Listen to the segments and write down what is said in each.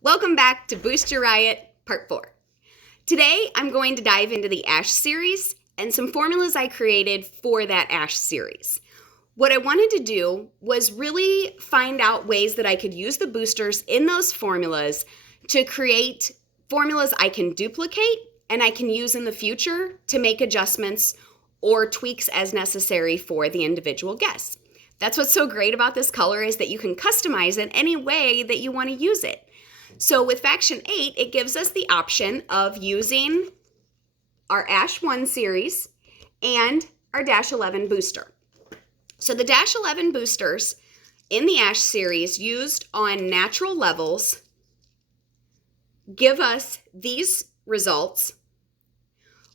Welcome back to Boost Your Riot Part 4. Today I'm going to dive into the Ash series and some formulas I created for that Ash series. What I wanted to do was really find out ways that I could use the boosters in those formulas to create formulas I can duplicate and I can use in the future to make adjustments or tweaks as necessary for the individual guests. That's what's so great about this color is that you can customize it any way that you want to use it. So with Faction 8, it gives us the option of using our Ash 1 series and our Dash 11 booster. So the Dash 11 boosters in the Ash series used on natural levels give us these results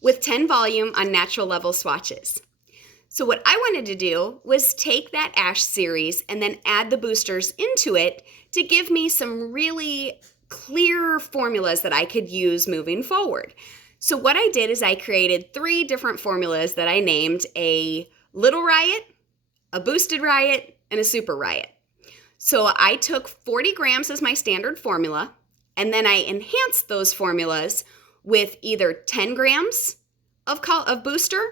with 10 volume on natural level swatches. So what I wanted to do was take that Ash series and then add the boosters into it to give me some really clear formulas that I could use moving forward. So what I did is I created 3 different formulas that I named a Little Riot, a Boosted Riot, and a Super Riot. So I took 40 grams as my standard formula, and then I enhanced those formulas with either 10 grams of booster,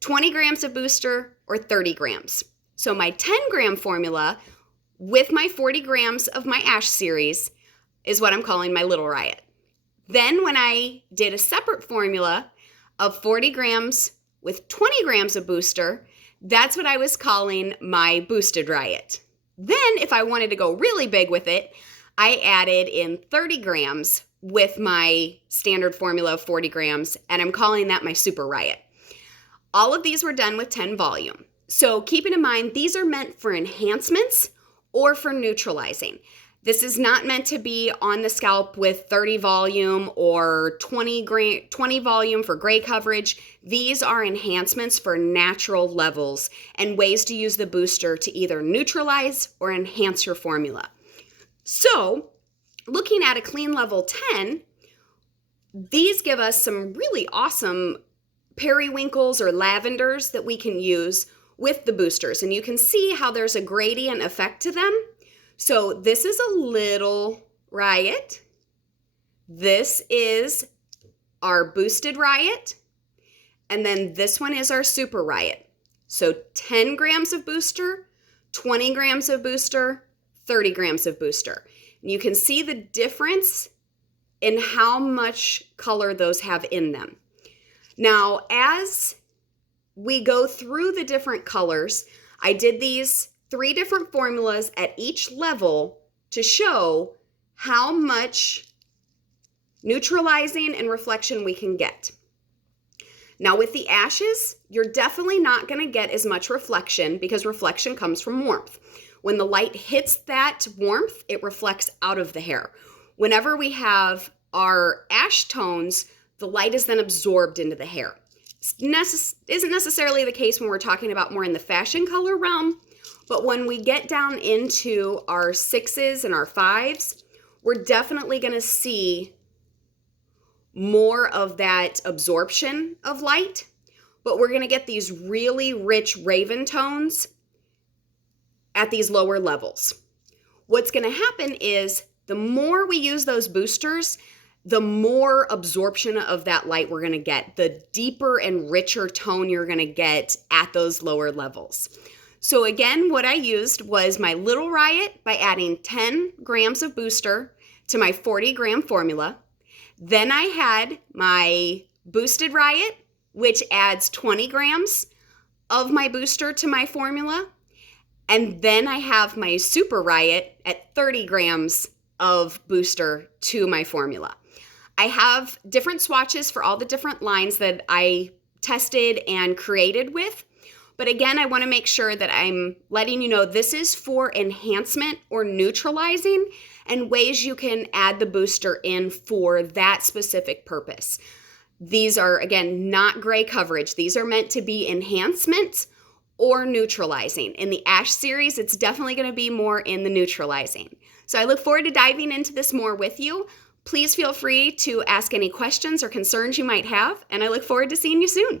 20 grams of booster, or 30 grams. So my 10 gram formula with my 40 grams of my Ash series is what I'm calling my Little Riot. Then when I did a separate formula of 40 grams with 20 grams of booster, that's what I was calling my Boosted Riot. Then if I wanted to go really big with it, I added in 30 grams with my standard formula of 40 grams, and I'm calling that my Super Riot. All of these were done with 10 volume. So keeping in mind, these are meant for enhancements or for neutralizing. This is not meant to be on the scalp with 30 volume or 20 volume for gray coverage. These are enhancements for natural levels and ways to use the booster to either neutralize or enhance your formula. So looking at a clean level 10, these give us some really awesome periwinkles or lavenders that we can use with the boosters. And you can see how there's a gradient effect to them. So this is a Little Riot. This is our Boosted Riot. And then this one is our Super Riot. So 10 grams of booster, 20 grams of booster, 30 grams of booster. And you can see the difference in how much color those have in them. Now, as we go through the different colors, I did these 3 different formulas at each level to show how much neutralizing and reflection we can get. Now with the ashes, you're definitely not going to get as much reflection because reflection comes from warmth. When the light hits that warmth, it reflects out of the hair. Whenever we have our ash tones, the light is then absorbed into the hair. Isn't necessarily the case when we're talking about more in the fashion color realm, but when we get down into our 6s and our 5s, we're definitely going to see more of that absorption of light, but we're going to get these really rich raven tones at these lower levels. What's going to happen is the more we use those boosters, the more absorption of that light we're going to get, the deeper and richer tone you're going to get at those lower levels. So again, what I used was my Little Riot by adding 10 grams of booster to my 40 gram formula. Then I had my Boosted Riot, which adds 20 grams of my booster to my formula. And then I have my Super Riot at 30 grams of booster to my formula. I have different swatches for all the different lines that I tested and created with. But again, I want to make sure that I'm letting you know this is for enhancement or neutralizing and ways you can add the booster in for that specific purpose. These are, again, not gray coverage. These are meant to be enhancement or neutralizing. In the Ash series, it's definitely going to be more in the neutralizing. So I look forward to diving into this more with you. Please feel free to ask any questions or concerns you might have, and I look forward to seeing you soon.